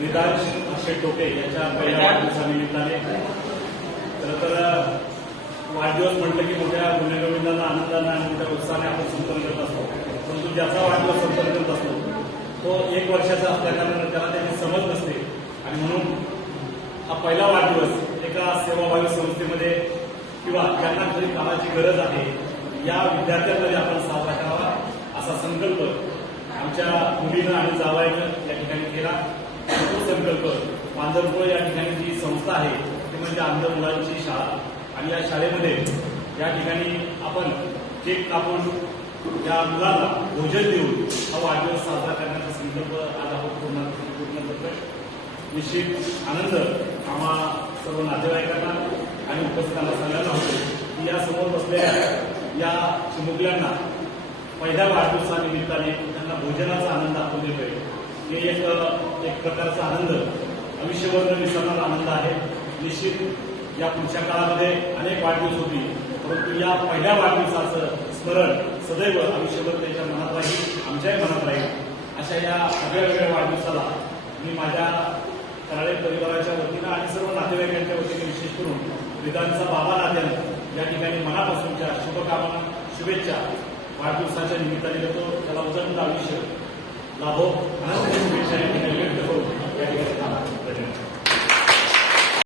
निदान अक्षय टोपे यांच्या पहिल्या वाढदिवसानिमित्ताने खरं तर वाढदिवस म्हटलं की मोठ्या गुन्हेगोविंदांना आनंदाने आणि मोठ्या उत्साहाने आपण संपन्न करत असतो. परंतु ज्याचा वाढदिवस संपन्न करत असतो तो एक वर्षाचा असल्याकारणानं त्याला त्याची समज नसते. आणि म्हणून हा पहिला वाढदिवस एका सेवाभावी संस्थेमध्ये किंवा ज्यांना तरी कामाची गरज आहे या विद्यार्थ्यांमध्ये आपण साजरा करावा असा संकल्प आमच्या मुलीनं आणि जावायनं या ठिकाणी केला. मांजरपोळ या ठिकाणी जी संस्था आहे ती म्हणजे आमच्या मुलांची शाळा. आणि या शाळेमध्ये या ठिकाणी आपण केक कापून या मुलाला भोजन देऊन हा वाढदिवस साजरा करण्याचा संकल्प आज आपण पूर्ण पूर्ण करतोय. निश्चित आनंद आम्हा सर्व नातेवाईकांना आणि उपस्थितांना सगळ्यांना होतो. की या समोर बसलेल्या या चिमुकल्यांना पहिल्या वाढदिवसानिमित्ताने त्यांना भोजनाचा आनंद आपण देतोय. हे एक एक प्रकारचा आनंद आयुष्यभर न विसरणारा आनंद आहे. निश्चित या पुढच्या काळामध्ये अनेक वाढदिवस होतील. परंतु या पहिल्या वाढदिवसाचं स्मरण सदैव आयुष्यभर त्याच्या मनात राहील आमच्याही मनात राहील. अशा या सगळ्या वेगळ्या वाढदिवसाला मी माझ्या कराळे परिवाराच्या वतीनं आणि सर्व नातेवाईकांच्या वतीने विशेष करून वेदांचा बाबा नात्यानं या ठिकाणी मनापासूनच्या शुभकामना शुभेच्छा वाढदिवसाच्या निमित्ताने देतो. त्याला उजळून आयुष्य लाभो.